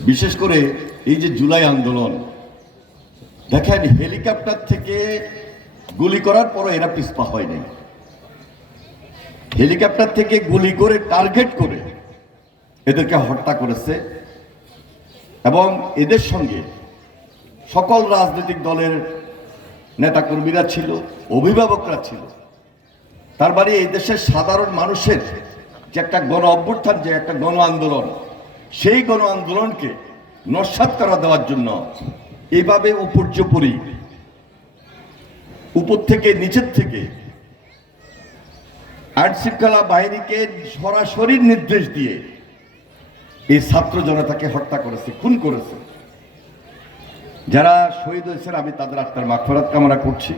বিশেষ করে এই যে জুলাই আন্দোলন, দেখেন হেলিকপ্টার থেকে গুলি করার পরও এরা পিছপা হয়নি হেলিকপ্টার থেকে গুলি করে টার্গেট করে এদেরকে হত্যা করেছে এবং এদের সঙ্গে সকল রাজনৈতিক দলের নেতাকর্মীরা ছিল, অভিভাবকরা ছিল। তার মানে এই দেশের সাধারণ মানুষের যে একটা গণ অভ্যুত্থান, যে একটা গণ আন্দোলন সেই গণ আন্দোলনকে নস্বাত করা দেওয়ার জন্য এভাবে উপর্যপরি, উপর থেকে নিচের থেকে আইন শৃঙ্খলা বাহিনীকে সরাসরি নির্দেশ দিয়ে এই ছাত্র জনতাকে হত্যা করেছে, খুন করেছে। যারা শহীদ হয়েছেন, আমি তাদের আত্মার মাফরাত কামনা করছি।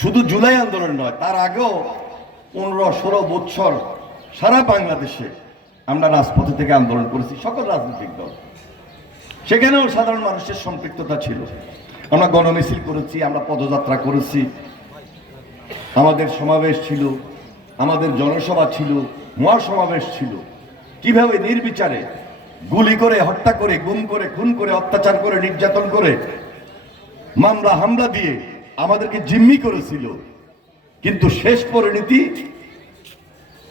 শুধু জুলাই আন্দোলন নয়, তার আগেও পনেরো, ষোলো বৎসর সারা বাংলাদেশে আমরা রাজপথে থেকে আন্দোলন করেছি, সকল রাজনৈতিক দল। সেখানেও সাধারণ মানুষের সম্পৃক্ততা ছিল। আমরা গণমিছিল করেছি, আমরা পদযাত্রা করেছি। আমাদের সমাবেশ ছিল, আমাদের জনসভা ছিল, মহাসমাবেশ ছিল। কীভাবে নির্বিচারে গুলি করে, হত্যা করে, গুম করে, খুন করে, অত্যাচার করে, নির্যাতন করে মামলা, হামলা দিয়ে আমাদেরকে জিম্মি করেছিল। কিন্তু শেষ পরিণতি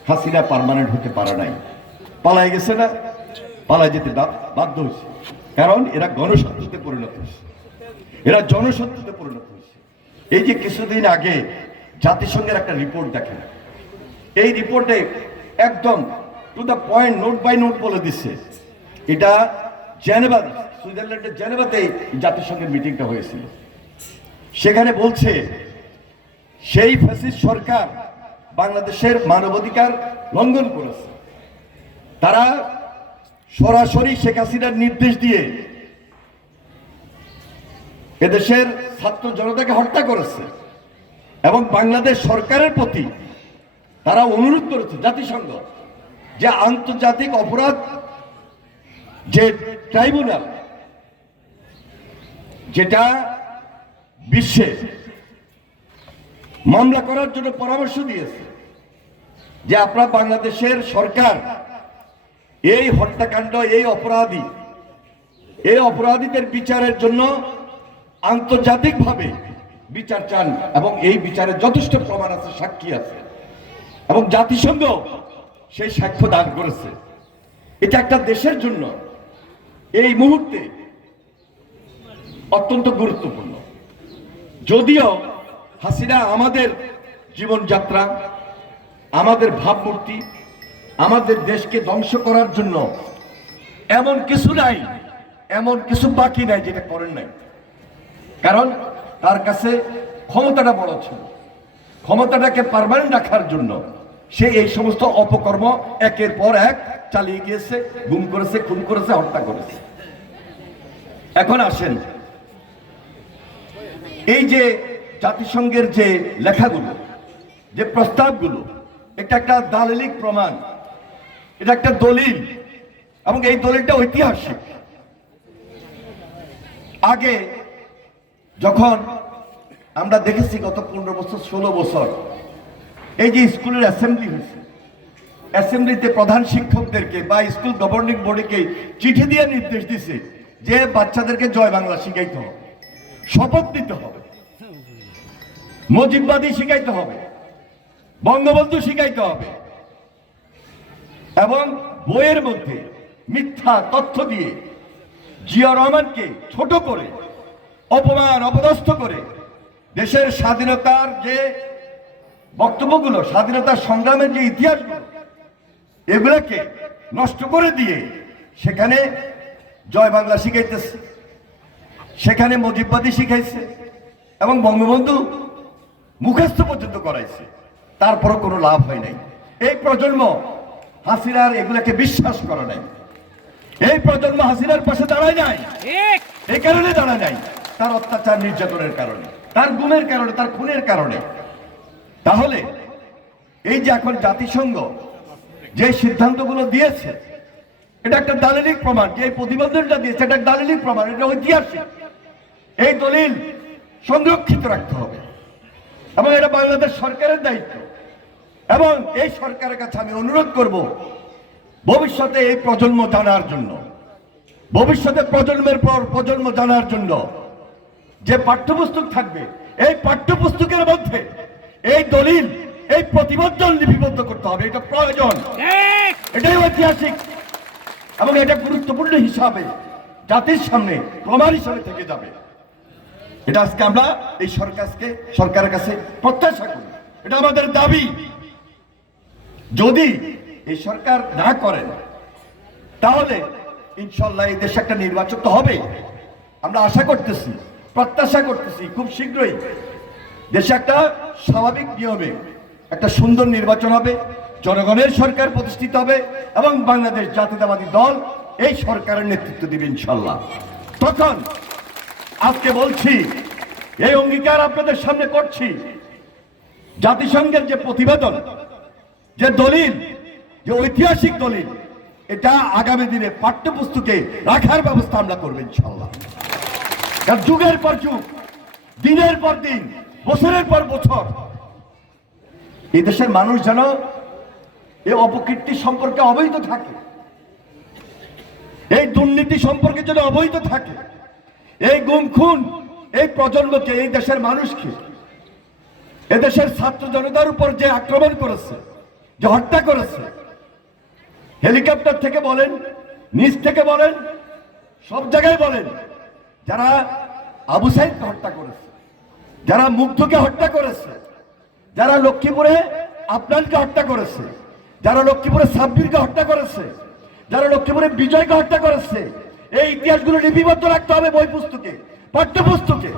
হাসিনা পারমানেন্ট হতে পারে নাই। পালাই গেছে না? পালাই যেতে বাধ্য হয়েছে। কারণ এরা গণশত্রুতে পরিণত হয়েছে। এরা জনশত্রুতে পরিণত হয়েছে। এই যে কিছুদিন আগে জাতিসংঘের একটা রিপোর্ট দেখেন। এই রিপোর্টে একদম to the point note by note বলে দিচ্ছে এটা জেনেভা, সুইজারল্যান্ডের জেনেভাতে জাতিসংঘের মিটিংটা হয়েছিল। সেখানে বলছে, সেই ফ্যাসিস্ট সরকার বাংলাদেশের মানবাধিকার লঙ্ঘন করেছে। তারা সরাসরি শেখ হাসিনার নির্দেশ দিয়ে এদেশের ছাত্র জনতাকে হত্যা করেছে এবং বাংলাদেশ সরকারের প্রতি তারা অনুরোধ করেছে জাতিসংঘ যে আন্তর্জাতিক অপরাধ যে ট্রাইব্যুনাল, যেটা বিশ্বে মামলা করার জন্য পরামর্শ দিয়েছে যে আপনার বাংলাদেশের সরকার এই হত্যাকাণ্ড, এই অপরাধী, এই অপরাধীদের বিচারের জন্য আন্তর্জাতিকভাবে বিচার চান এবং এই বিচারে যথেষ্ট প্রমাণ আছে, সাক্ষী আছে এবং জাতিসংঘ সেই সাক্ষ্য দান করেছে। এটা একটা দেশের জন্য এই মুহূর্তে অত্যন্ত গুরুত্বপূর্ণ। যদিও হাসিনা আমাদের জীবনযাত্রা, আমাদের ভাবমূর্তি আমাদের দেশকে ধ্বংস করার জন্য এমন কিছু নাই, এমন কিছু বাকি নাই যেটা করেন নাই। কারণ তার কাছে ক্ষমতাটা বড় ছিল। ক্ষমতাটাকে পারমানেন্ট রাখার জন্য সে এই সমস্ত অপকর্ম একের পর এক চালিয়ে গিয়েছে, গুম করেছে, খুন করেছে, হত্যা করেছে। এখন আসেন, এই যে জাতিসংঘের যে লেখাগুলো, যে প্রস্তাবগুলো, এটা একটা দালিলিক প্রমাণ। এটা একটা দলিল এবং এই দলিলটা ঐতিহাসিক। আগে যখন আমরা দেখেছি গত পনেরো বছর, ষোলো বছর, এই যে স্কুলের অ্যাসেম্বলি হয়েছে, অ্যাসেম্বলিতে প্রধান শিক্ষকদেরকে বা স্কুল গভর্নিং বোর্ডকে চিঠি দিয়ে নির্দেশ দিছে যে বাচ্চাদেরকে জয় বাংলা শিখাইতে হবে, শপথ দিতে হবে মজিববাদী শিখাইতে হবে, বঙ্গবন্ধু শিখাইতে হবে এবং বইয়ের মধ্যে মিথ্যা তথ্য দিয়ে জিয়া রহমানকে ছোট করে, অপমান, অপদস্থ করে দেশের স্বাধীনতার যে বক্তব্যগুলো, স্বাধীনতার সংগ্রামের যে ইতিহাসগুলো, এগুলোকে নষ্ট করে দিয়ে সেখানে জয় বাংলা শিখাইতেছে। সেখানে মজিববাদী শিখাইছে এবং বঙ্গবন্ধু মুখস্থ পর্যন্ত করাইছে। তারপরও কোনো লাভ হয় নাই। এই প্রজন্ম হাসিনার এগুলাকে বিশ্বাস করে নাই। এই প্রজন্ম হাসিনার পাশে দাঁড়ায় নাই। এই কারণে দাঁড়ায় নাই। তার অত্যাচার নির্যাতনের কারণে তার গুমের কারণে তার খুনের কারণে। তাহলে এই যে এখন জাতিসংঘ যে সিদ্ধান্তগুলো দিয়েছে এটা একটা দালিলিক প্রমাণ। যে প্রতিবেদনটা দিয়েছে এটা দালিলিক প্রমাণ এটা ঐতিহাসিক। এই দলিল সংরক্ষিত রাখতে হবে। এবং এটা বাংলাদেশ সরকারের দায়িত্ব। এবং এই সরকারের কাছে আমি অনুরোধ করব ভবিষ্যতে এই প্রজন্ম জানার জন্য ভবিষ্যতে প্রজন্মের পর প্রজন্ম জানার জন্য যে পাঠ্যপুস্তক থাকবে এই পাঠ্যপুস্তকের মধ্যে এই দলিল এই প্রতিবদ্ধ লিপিবদ্ধ করতে হবে এটা প্রয়োজন। এটাই ঐতিহাসিক এবং এটা গুরুত্বপূর্ণ হিসাবে জাতির সামনে প্রমাণ হিসাবে থেকে যাবে। এটা আজকে আমরা এই সরকারকে সরকারের কাছে প্রত্যাশা করি। এটা আমাদের দাবি। যদি এই সরকার না করেন, তাহলে ইনশাল্লাহ এই দেশে একটা নির্বাচন তো হবে। আমরা আশা করতেছি, প্রত্যাশা করতেছি খুব শীঘ্রই দেশে একটা স্বাভাবিক নিয়মে একটা সুন্দর নির্বাচন হবে, জনগণের সরকার প্রতিষ্ঠিত হবে এবং বাংলাদেশ জাতীয়তাবাদী দল এই সরকারের নেতৃত্ব দিবে ইনশাল্লাহ। তখন আজকে বলছি, এই অঙ্গীকার আপনাদের সামনে করছি। জাতিসংঘের যে প্রতিবেদন যে দলিল, যে ঐতিহাসিক দলিল, এটা আগামী দিনে পাঠ্যপুস্তকে রাখার ব্যবস্থা আমরা করব ইনশাল্লাহ যুগের পর যুগ, দিনের পর দিন, বছরের পর বছর, এই দেশের মানুষ যেন এই অপকীর্তি সম্পর্কে অবহিত থাকে, এই দুর্নীতি সম্পর্কে যেন অবহিত থাকে, এই গুম খুন এই প্রজন্মকে, এই দেশের মানুষকে এদেশের ছাত্র জনতার উপর যে আক্রমণ করেছে যে হত্যা করেছে। হেলিকপ্টার থেকে বলেন, নিচ থেকে বলেন, সব জায়গায় বলেন, যারা আবু সাইদকে হত্যা করেছে, যারা মুগ্ধকে হত্যা করেছে, যারা লক্ষ্মীপুরে আপনানকে হত্যা করেছে, যারা লক্ষ্মীপুরে সাব্বিরকে হত্যা করেছে, যারা লক্ষ্মীপুরে বিজয়কে হত্যা করেছে, এই ইতিহাসগুলো লিপিবদ্ধ রাখতে হবে বই পুস্তকে, পাঠ্যপুস্তকে।